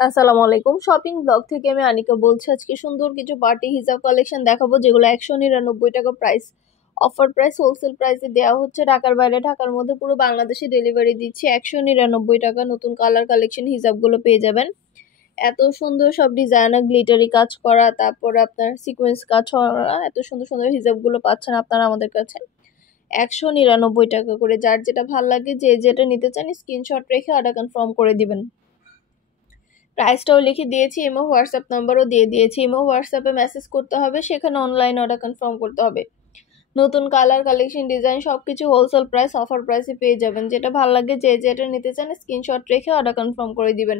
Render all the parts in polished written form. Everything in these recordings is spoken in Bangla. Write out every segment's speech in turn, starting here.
আসসালামু আলাইকুম। শপিং ব্লগ থেকে আমি আনিকা বলছি। আজকে সুন্দর কিছু পার্টি হিজাব কালেকশন দেখাবো, যেগুলো 199 টাকা প্রাইস। অফার প্রাইস, হোলসেল প্রাইসে দেওয়া হচ্ছে। ঢাকার বাইরে, ঢাকার মধ্যে পুরো বাংলাদেশে ডেলিভারি দিচ্ছি। 199 টাকা নতুন কালার কালেকশন হিজাবগুলো পেয়ে যাবেন। এত সুন্দর সব ডিজাইনার গ্লিটারি কাজ করা, তারপরে আপনার সিকোয়েন্স কাজ করা, এত সুন্দর সুন্দর হিজাবগুলো পাচ্ছেন আপনারা আমাদের কাছে 199 টাকা করে। যার যেটা ভাল লাগে, যে যেটা নিতে চান স্ক্রিনশট রেখে অর্ডার কনফার্ম করে দিবেন। প্রাইসটাও লিখে দিয়েছি, ইমো হোয়াটসঅ্যাপ নাম্বারও দিয়ে দিয়েছি। ইমো হোয়াটসঅ্যাপে মেসেজ করতে হবে, সেখানে অনলাইন অর্ডার কনফার্ম করতে হবে। নতুন কালার কালেকশন ডিজাইন সবকিছু হোলসেল প্রাইস, অফার প্রাইসে পেয়ে যাবেন। যেটা ভালো লাগে, যে যেটা নিতে চান স্ক্রিনশট রেখে অর্ডার কনফার্ম করে দিবেন।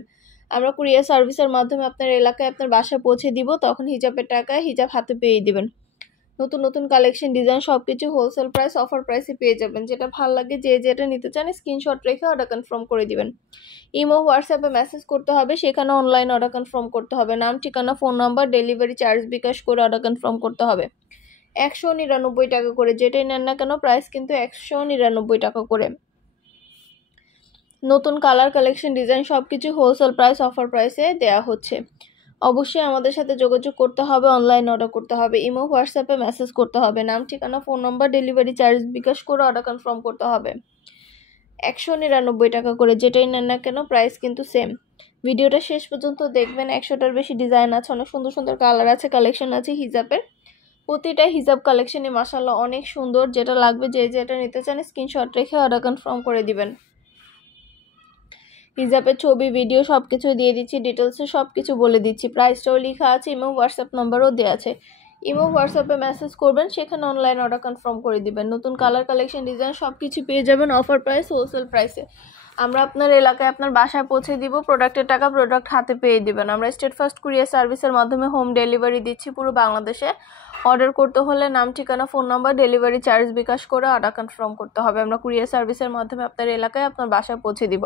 আমরা কুরিয়ার সার্ভিসের মাধ্যমে আপনার এলাকায় আপনার বাসায় পৌঁছে দিব, তখন হিজাবের টাকায় হিজাব হাতে পেয়ে দিবেন। নতুন নতুন কালেকশন ডিজাইন সবকিছু হোলসেল প্রাইস, অফার প্রাইসে পেয়ে যাবেন। যেটা ভালো লাগে, যে যেটা নিতে চান স্ক্রিনশট রেখে অর্ডার কনফার্ম করে দিবেন। ইমো হোয়াটসঅ্যাপে মেসেজ করতে হবে, সেখানে অনলাইন অর্ডার কনফার্ম করতে হবে। নাম, ঠিকানা, phone number, delivery charge bKash করে অর্ডার কনফার্ম করতে হবে। 199 টাকা করে, যেটাই নেন না কেন প্রাইস কিন্তু 199 টাকা করে। নতুন কালার কালেকশন ডিজাইন সবকিছু হোলসেল প্রাইস, অফার প্রাইসে দেয়া হচ্ছে। অবশ্যই আমাদের সাথে যোগাযোগ করতে হবে, অনলাইন অর্ডার করতে হবে, ইমো হোয়াটসঅ্যাপে মেসেজ করতে হবে। নাম, ঠিকানা, phone number, delivery charge bKash করে অর্ডার কনফার্ম করতে হবে। 199 টাকা করে, যেটাই নেন না কেন প্রাইস কিন্তু সেম। ভিডিওটা শেষ পর্যন্ত দেখবেন। 100টার বেশি ডিজাইন আছে, অনেক সুন্দর সুন্দর কালার আছে, কালেকশন আছে হিজাবের। প্রতিটা হিজাব কালেকশনই মাশাআল্লাহ অনেক সুন্দর। যেটা লাগবে, যে যেটা নিতে চান স্ক্রিনশট রেখে অর্ডার কনফার্ম করে দিবেন। হিজাবের ছবি, ভিডিও সবকিছু দিয়ে দিচ্ছি, ডিটেলসে সবকিছু বলে দিচ্ছি। প্রাইসটাও লেখা আছে, ইমো হোয়াটসঅ্যাপ নাম্বারও দেওয়া আছে। ইমো হোয়াটসঅ্যাপে মেসেজ করবেন, সেখানে অনলাইন অর্ডার কনফার্ম করে দিবেন। নতুন কালার কালেকশন ডিজাইন সবকিছু পেয়ে যাবেন অফার প্রাইস, হোলসেল প্রাইসে। আমরা আপনার এলাকায় আপনার বাসায় পৌঁছে দিব, প্রোডাক্টের টাকা প্রোডাক্ট হাতে পেয়ে দিবেন। আমরা স্টেট ফার্স্ট কুরিয়ার সার্ভিসের মাধ্যমে হোম ডেলিভারি দিচ্ছি পুরো বাংলাদেশে। অর্ডার করতে হলে নাম, ঠিকানা, phone number, delivery charge bKash করে অর্ডার কনফার্ম করতে হবে। আমরা কুরিয়ার সার্ভিসের মাধ্যমে আপনার এলাকায় আপনার বাসায় পৌঁছে দিব,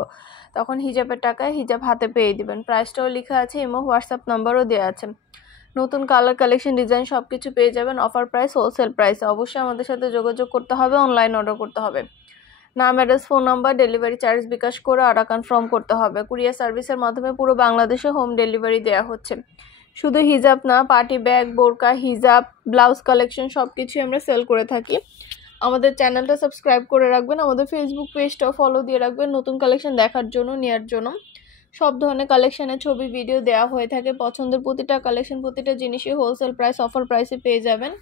তখন হিজাবের টাকায় হিজাব হাতে পেয়ে দিবেন। প্রাইসটাও লেখা আছে, ইমো হোয়াটসঅ্যাপ নাম্বারও দেওয়া আছে। নতুন কালার কালেকশন ডিজাইন সবকিছু পেয়ে যাবেন অফার প্রাইস, হোলসেল প্রাইসে। অবশ্যই আমাদের সাথে যোগাযোগ করতে হবে, অনলাইন অর্ডার করতে হবে। নাম, address, phone number, delivery charge bKash করে অর্ডার কনফার্ম করতে হবে। কুরিয়ার সার্ভিসের মাধ্যমে পুরো বাংলাদেশে হোম ডেলিভারি দেওয়া হচ্ছে। শুধু হিজাব না, পার্টি ব্যাগ, বোরকা, হিজাব, ব্লাউজ কালেকশন সবকিছুই আমরা সেল করে থাকি। আমাদের চ্যানেলটা সাবস্ক্রাইব করে রাখবেন, আমাদের ফেসবুক পেজটাও ফলো দিয়ে রাখবেন নতুন কালেকশন দেখার জন্য, নেওয়ার জন্য। সব ধরনের কালেকশনের ছবি, ভিডিও দেওয়া হয়ে থাকে। পছন্দের প্রতিটা কালেকশন, প্রতিটা জিনিসই হোলসেল প্রাইস, অফার প্রাইসে পেয়ে যাবেন।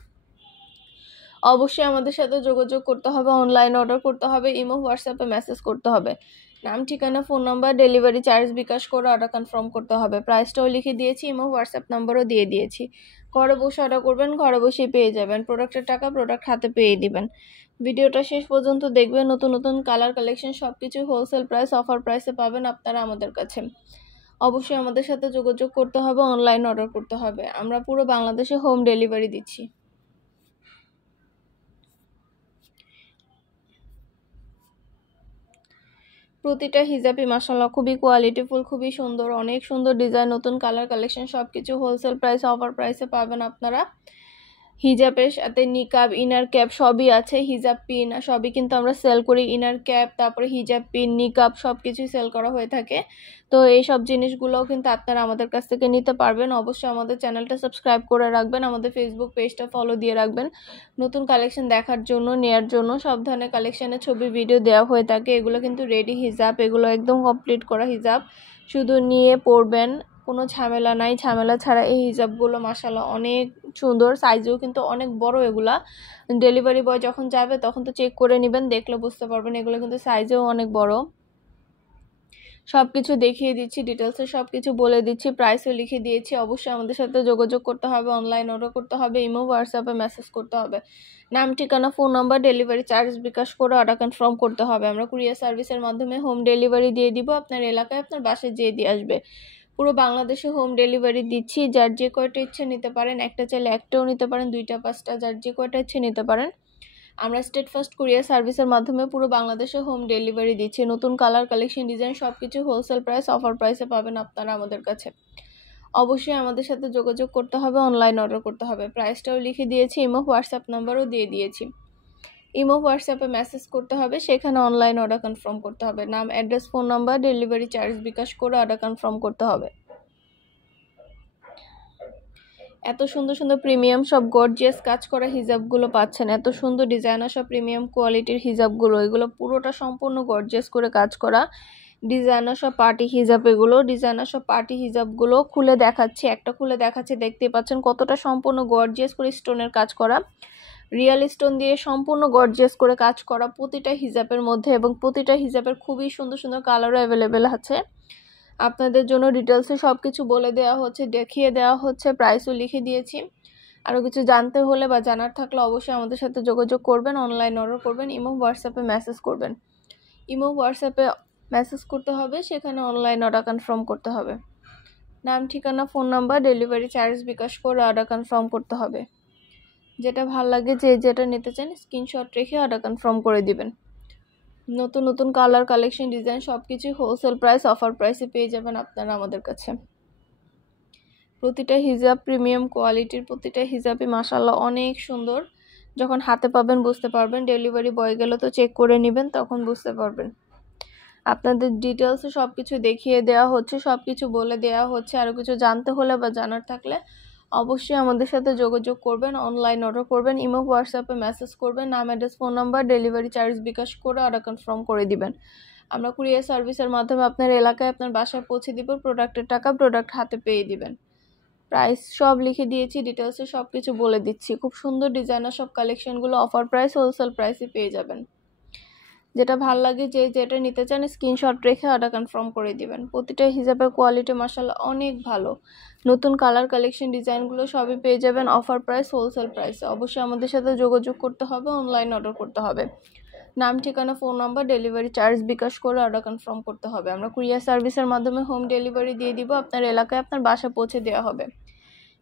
অবশ্যই আমাদের সাথে যোগাযোগ করতে হবে, অনলাইন অর্ডার করতে হবে, ইমো হোয়াটসঅ্যাপে মেসেজ করতে হবে। নাম, ঠিকানা, phone number, delivery charge bKash করে অর্ডার কনফার্ম করতে হবে। প্রাইসটাও লিখে দিয়েছি, ইমো হোয়াটসঅ্যাপ নাম্বারও দিয়ে দিয়েছি। ঘরে বসে অর্ডার করবেন, ঘরে বসেই পেয়ে যাবেন। প্রোডাক্টের টাকা প্রোডাক্ট হাতে পেয়ে দিবেন। ভিডিওটা শেষ পর্যন্ত দেখবেন। নতুন নতুন কালার কালেকশন সবকিছু হোলসেল প্রাইস, অফার প্রাইসে পাবেন আপনারা আমাদের কাছে। অবশ্যই আমাদের সাথে যোগাযোগ করতে হবে, অনলাইন অর্ডার করতে হবে। আমরা পুরো বাংলাদেশে হোম ডেলিভারি দিচ্ছি। প্রতিটা হিজাবই মাশাআল্লাহ খুবই কোয়ালিটিফুল, খুবই সুন্দর, অনেক সুন্দর ডিজাইন, নতুন কালার কালেকশন সবকিছু হোলসেল প্রাইস, অফার প্রাইসে পাবেন আপনারা। হিজাবের সাথে নিকাব, ইনার ক্যাপ সবই আছে। হিজাব পিন সবই কিন্তু আমরা সেল করি। ইনার ক্যাপ, তারপরে হিজাব পিন, নিকাব সবকিছুই সেল করা হয়ে থাকে। তো এই সব জিনিসগুলোও কিন্তু আপনারা আমাদের কাছ থেকে নিতে পারবেন। অবশ্যই আমাদের চ্যানেলটা সাবস্ক্রাইব করে রাখবেন, আমাদের ফেসবুক পেজটা ফলো দিয়ে রাখবেন। নতুন কালেকশন দেখার জন্য, নেয়ার জন্য সব ধরনের কালেকশনের ছবি, ভিডিও দেওয়া হয়ে থাকে। এগুলো কিন্তু রেডি হিজাব, এগুলো একদম কমপ্লিট করা হিজাব, শুধু নিয়ে পরবেন, কোনো ঝামেলা নাই। ঝামেলা ছাড়া এই হিজাবগুলো মাশাআল্লাহ অনেক সুন্দর, সাইজও কিন্তু অনেক বড়। এগুলা ডেলিভারি বয় যখন যাবে তখন তো চেক করে নেবেন, দেখলে বুঝতে পারবেন এগুলো কিন্তু সাইজেও অনেক বড়। সবকিছু দেখিয়ে দিচ্ছি, ডিটেলসে সবকিছু বলে দিচ্ছি, প্রাইসও লিখে দিয়েছি। অবশ্যই আমাদের সাথে যোগাযোগ করতে হবে, অনলাইন অর্ডার করতে হবে, ইমো হোয়াটসঅ্যাপে মেসেজ করতে হবে। নাম, ঠিকানা, phone number, delivery charge bKash করে অর্ডার কনফার্ম করতে হবে। আমরা কুরিয়ার সার্ভিসের মাধ্যমে হোম ডেলিভারি দিয়ে দিব, আপনার এলাকায় আপনার বাসায় যেয়ে দিয়ে আসবে। পুরো বাংলাদেশে হোম ডেলিভারি দিচ্ছি। যার যে কয়টা ইচ্ছে নিতে পারেন, একটা চাইলে একটাও নিতে পারেন, দুইটা, পাঁচটা, যার যে কয়টা ইচ্ছে নিতে পারেন। আমরা স্টেট ফার্স্ট কুরিয়ার সার্ভিসের মাধ্যমে পুরো বাংলাদেশে হোম ডেলিভারি দিচ্ছি। নতুন কালার কালেকশন ডিজাইন সবকিছু হোলসেল প্রাইস, অফার প্রাইসে পাবেন আপনারা আমাদের কাছে। অবশ্যই আমাদের সাথে যোগাযোগ করতে হবে, অনলাইন অর্ডার করতে হবে। প্রাইসটাও লিখে দিয়েছি, ইমো হোয়াটসঅ্যাপ নাম্বারও দিয়ে দিয়েছি। ইমো হোয়াটসঅ্যাপে মেসেজ করতে হবে, সেখানে অনলাইন অর্ডার কনফার্ম করতে হবে। নাম, address, phone number, delivery charge bKash করে অর্ডার কনফার্ম করতে হবে। এত সুন্দর সুন্দর প্রিমিয়াম সব গর্জিয়াস কাজ করা হিজাবগুলো পাচ্ছেন। এত সুন্দর ডিজাইনার সব প্রিমিয়াম কোয়ালিটির হিজাবগুলো, এগুলো পুরোটা সম্পূর্ণ গর্জিয়াস করে কাজ করা ডিজাইনার সব পার্টি হিজাব। এগুলো ডিজাইনার সব পার্টি হিজাবগুলো খুলে দেখাচ্ছি, একটা খুলে দেখাচ্ছি, দেখতে পাচ্ছেন কতটা সম্পূর্ণ গর্জিয়াস করে স্টোনের কাজ করা, রিয়েল স্টোন দিয়ে সম্পূর্ণ গর্জিয়াস করে কাজ করা প্রতিটা হিজাবের মধ্যে, এবং প্রতিটা হিজাবের খুবই সুন্দর সুন্দর কালারও অ্যাভেলেবেল আছে। আপনাদের জন্য ডিটেলসে সব কিছু বলে দেওয়া হচ্ছে, দেখিয়ে দেওয়া হচ্ছে, প্রাইসও লিখে দিয়েছি। আরও কিছু জানতে হলে বা জানার থাকলে অবশ্যই আমাদের সাথে যোগাযোগ করবেন, অনলাইন অর্ডার করবেন, ইমো হোয়াটসঅ্যাপে মেসেজ করবেন। ইমো হোয়াটসঅ্যাপে মেসেজ করতে হবে, সেখানে অনলাইন অর্ডার কনফার্ম করতে হবে। নাম, ঠিকানা, phone number, delivery charge bKash করে অর্ডার কনফার্ম করতে হবে। যেটা ভাল লাগে, যে যেটা নিতে চান স্ক্রিনশট রেখে অর্ডার কনফার্ম করে দিবেন। নতুন নতুন কালার, কালেকশন, ডিজাইন সব কিছুই হোলসেল প্রাইস, অফার প্রাইসে পেয়ে যাবেন আপনারা আমাদের কাছে। প্রতিটা হিজাব প্রিমিয়াম কোয়ালিটির, প্রতিটা হিজাবই মাশাআল্লাহ অনেক সুন্দর। যখন হাতে পাবেন বুঝতে পারবেন, ডেলিভারি বয় গেলে তো চেক করে নেবেন, তখন বুঝতে পারবেন। আপনাদের ডিটেলসে সব কিছু দেখিয়ে দেওয়া হচ্ছে, সব কিছু বলে দেওয়া হচ্ছে। আরও কিছু জানতে হলে বা জানার থাকলে অবশ্যই আমাদের সাথে যোগাযোগ করবেন, অনলাইন অর্ডার করবেন, ইমো হোয়াটসঅ্যাপে মেসেজ করবেন, নাম, address, phone number, delivery charge bKash করে অর্ডার কনফার্ম করে দিবেন। আমরা কুরিয়ার সার্ভিসের মাধ্যমে আপনার এলাকায় আপনার বাসায় পৌঁছে দিব, প্রোডাক্টের টাকা প্রোডাক্ট হাতে পেয়ে দিবেন। প্রাইস সব লিখে দিয়েছি, ডিটেলসে সব কিছু বলে দিচ্ছি। খুব সুন্দর ডিজাইনার সব কালেকশনগুলো অফার প্রাইস, হোলসেল প্রাইসে পেয়ে যাবেন। যেটা ভাল লাগে, যে যেটা নিতে চান স্ক্রিনশট রেখে অর্ডার কনফার্ম করে দিবেন। প্রতিটা হিজাবের কোয়ালিটি মাশাআল্লাহ অনেক ভালো। নতুন কালার, কালেকশন, ডিজাইনগুলো সবই পেয়ে যাবেন অফার প্রাইস, হোলসেল প্রাইসে। অবশ্যই আমাদের সাথে যোগাযোগ করতে হবে, অনলাইন অর্ডার করতে হবে। নাম, ঠিকানা, phone number, delivery charge bKash করে অর্ডার কনফার্ম করতে হবে। আমরা কুরিয়ার সার্ভিসের মাধ্যমে হোম ডেলিভারি দিয়ে দিব, আপনার এলাকায় আপনার বাসায় পৌঁছে দেওয়া হবে।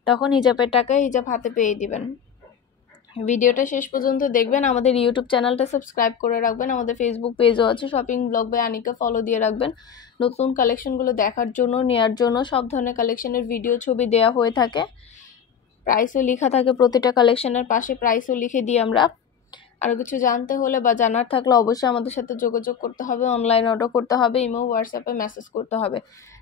তখন হিজাবের টাকায় হিজাব হাতে পেয়ে দিবেন। ভিডিওটা শেষ পর্যন্ত দেখবেন, আমাদের ইউটিউব চ্যানেলটা সাবস্ক্রাইব করে রাখবেন, আমাদের ফেসবুক পেজও আছে shopping blog by Anika, follow দিয়ে রাখবেন। নতুন কালেকশনগুলো দেখার জন্য, নেওয়ার জন্য সব ধরনের কালেকশনের ভিডিও, ছবি দেওয়া হয়ে থাকে। প্রাইসও লেখা থাকে প্রতিটা কালেকশনের পাশে, প্রাইসও লিখে দিই আমরা। আরও কিছু জানতে হলে বা জানার থাকলে অবশ্যই আমাদের সাথে যোগাযোগ করতে হবে, অনলাইন অর্ডার করতে হবে, ইমো হোয়াটসঅ্যাপে মেসেজ করতে হবে।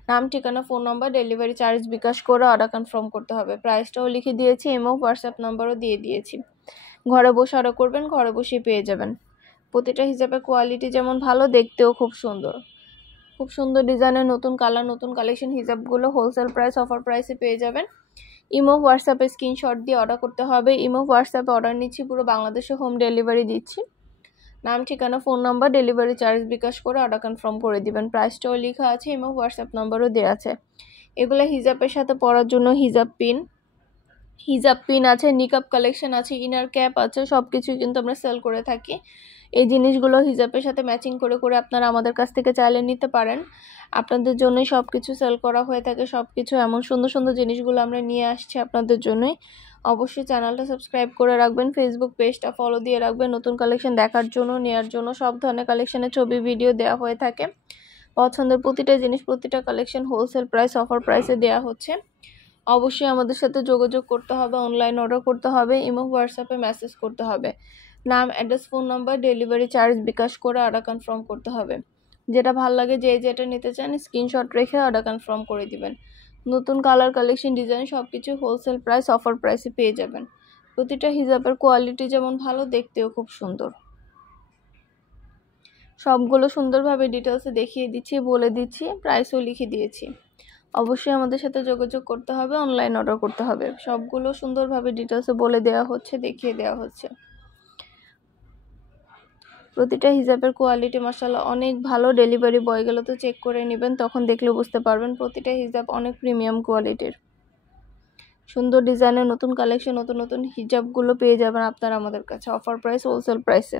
নাম, ঠিকানা, phone number, delivery charge bKash করে অর্ডার কনফার্ম করতে হবে। প্রাইসটাও লিখে দিয়েছি, ইমো হোয়াটসঅ্যাপ নাম্বারও দিয়ে দিয়েছি। ঘরে বসে অর্ডার করবেন, ঘরে বসেই পেয়ে যাবেন। প্রতিটা হিজাবের কোয়ালিটি যেমন ভালো, দেখতেও খুব সুন্দর। খুব সুন্দর ডিজাইনের নতুন কালার, নতুন কালেকশন হিজাবগুলো হোলসেল প্রাইস, অফার প্রাইসে পেয়ে যাবেন। ইমো হোয়াটসঅ্যাপে স্ক্রিনশট দিয়ে অর্ডার করতে হবে। ইমো হোয়াটসঅ্যাপে অর্ডার নিচ্ছি, পুরো বাংলাদেশে হোম ডেলিভারি দিচ্ছি। নাম, ঠিকানা, phone number, delivery charge bKash করে অর্ডার কনফার্ম করে দিবেন। প্রাইসটাও লেখা আছে, ইমো হোয়াটসঅ্যাপ নাম্বারও দেওয়া আছে। এগুলো হিজাবের সাথে পরার জন্য হিজাব পিন আছে, নিকাব কালেকশন আছে, ইনার ক্যাপ আছে, সব কিছুই কিন্তু আমরা সেল করে থাকি। এই জিনিসগুলো হিজাবের সাথে ম্যাচিং করে করে আপনারা আমাদের কাছ থেকে চাইলে নিতে পারেন। আপনাদের জন্যই সব কিছু সেল করা হয়ে থাকে, সব কিছু এমন সুন্দর সুন্দর জিনিসগুলো আমরা নিয়ে আসছি আপনাদের জন্যই। অবশ্যই চ্যানেলটা সাবস্ক্রাইব করে রাখবেন, ফেসবুক পেজটা ফলো দিয়ে রাখবেন। নতুন কালেকশন দেখার জন্য, নেওয়ার জন্য সব ধরনের কালেকশনের ছবি, ভিডিও দেওয়া হয়ে থাকে। পছন্দের প্রতিটা জিনিস, প্রতিটা কালেকশন হোলসেল প্রাইস, অফার প্রাইসে দেওয়া হচ্ছে। অবশ্যই আমাদের সাথে যোগাযোগ করতে হবে, অনলাইন অর্ডার করতে হবে, ইমো হোয়াটসঅ্যাপে মেসেজ করতে হবে। নাম, address, phone number, delivery charge bKash করে অর্ডার কনফার্ম করতে হবে। যেটা ভালো লাগে, যে যেটা নিতে চান স্ক্রিনশট রেখে অর্ডার কনফার্ম করে দিবেন। নতুন কালার, কালেকশন, ডিজাইন সব কিছু হোলসেল প্রাইস, অফার প্রাইসে পেয়ে যাবেন। প্রতিটা হিজাবের কোয়ালিটি যেমন ভালো, দেখতেও খুব সুন্দর। সবগুলো সুন্দরভাবে ডিটেলসে দেখিয়ে দিচ্ছি, বলে দিচ্ছি, প্রাইসও লিখে দিয়েছি। অবশ্যই আমাদের সাথে যোগাযোগ করতে হবে, অনলাইন অর্ডার করতে হবে। সবগুলো সুন্দরভাবে ডিটেলসে বলে দেওয়া হচ্ছে, দেখিয়ে দেওয়া হচ্ছে। প্রতিটা হিজাবের কোয়ালিটি মাশাআল্লাহ অনেক ভালো। ডেলিভারি বয় গেলে তো চেক করে নেবেন, তখন দেখলে বুঝতে পারবেন। প্রতিটা হিজাব অনেক প্রিমিয়াম কোয়ালিটির। সুন্দর ডিজাইনের নতুন কালেকশন, নতুন নতুন হিজাবগুলো পেয়ে যাবেন আপনারা আমাদের কাছে অফার প্রাইস, হোলসেল প্রাইসে।